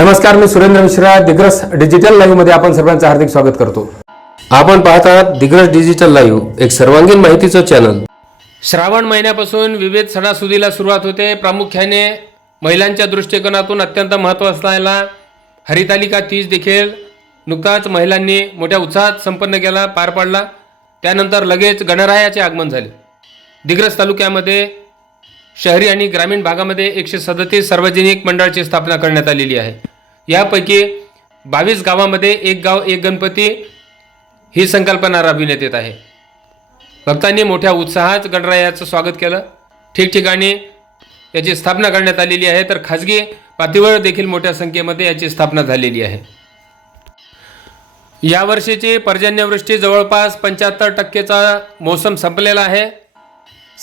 नमस्कार मी सुरेंद्र मिश्रा दिग्रस डिजिटल लाईव्हमध्ये आपण सर्वांचं हार्दिक स्वागत करतो. आपण पाहत आहात दिग्रस डिजिटल लाईव्ह एक सर्वांगीण माहितीचं चॅनल श्रावण महिन्यापासून विविध सणासुदीला सुरुवात होते. प्रामुख्याने महिलांच्या दृष्टिकोनातून अत्यंत महत्त्व असलेला हरितालिका तीज देखील नुकताच महिलांनी मोठ्या उत्साहात संपन्न केला पार पाडला. त्यानंतर लगेच गणरायाचे आगमन झाले. दिग्रस तालुक्यामध्ये शहरी आणि ग्रामीण भागामध्ये एकशे सदतीस सार्वजनिक मंडळाची स्थापना करण्यात आलेली आहे. यापैकी बावीस गावामध्ये एक गाव एक गणपती ही संकल्पना राबविण्यात येत आहे. भक्तांनी मोठ्या उत्साहात गणरायाचं स्वागत केलं. ठिकठिकाणी याची स्थापना करण्यात आलेली आहे तर खाजगी पातळीवर देखील मोठ्या संख्येमध्ये याची स्थापना झालेली आहे. यावर्षीची पर्जन्यवृष्टी जवळपास पंच्याहत्तर टक्केचा मोसम संपलेला आहे.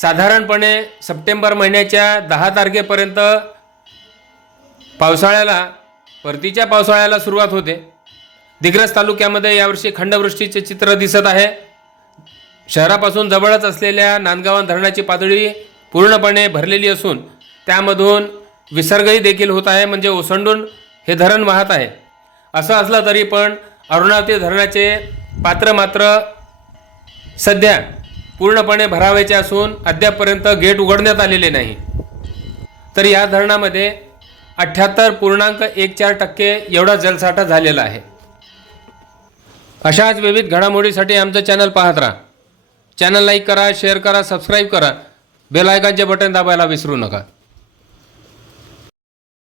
साधारणपणे सप्टेंबर महिन्याच्या दहा तारखेपर्यंत पावसाळ्याला परतीच्या पावसाळ्याला सुरुवात होते. दिग्रस तालुक्यामध्ये यावर्षी खंडवृष्टीचे चित्र दिसत आहे. शहरापासून जवळच असलेल्या नांदगाव धरणाची पातळी पूर्णपणे भरलेली असून त्यामधून विसर्गही देखील होत आहे म्हणजे ओसंडून हे धरण वाहत आहे. असं असलं तरी पण अरुणावती धरणाचे पात्र मात्र सध्या पूर्णपणे भरावायचे असून अद्यापपर्यंत गेट उघडण्यात आलेले नाही. तर या धरणामध्ये अठ्ठ्याहत्तर पूर्णांक एक चार टक्के एवढा जलसाठा झालेला आहे. अशाच विविध घडामोडीसाठी आमचं चॅनल पाहत राहा. चॅनल लाईक करा शेअर करा सबस्क्राईब करा. बेल आयकॉनचे बटन दाबायला विसरू नका.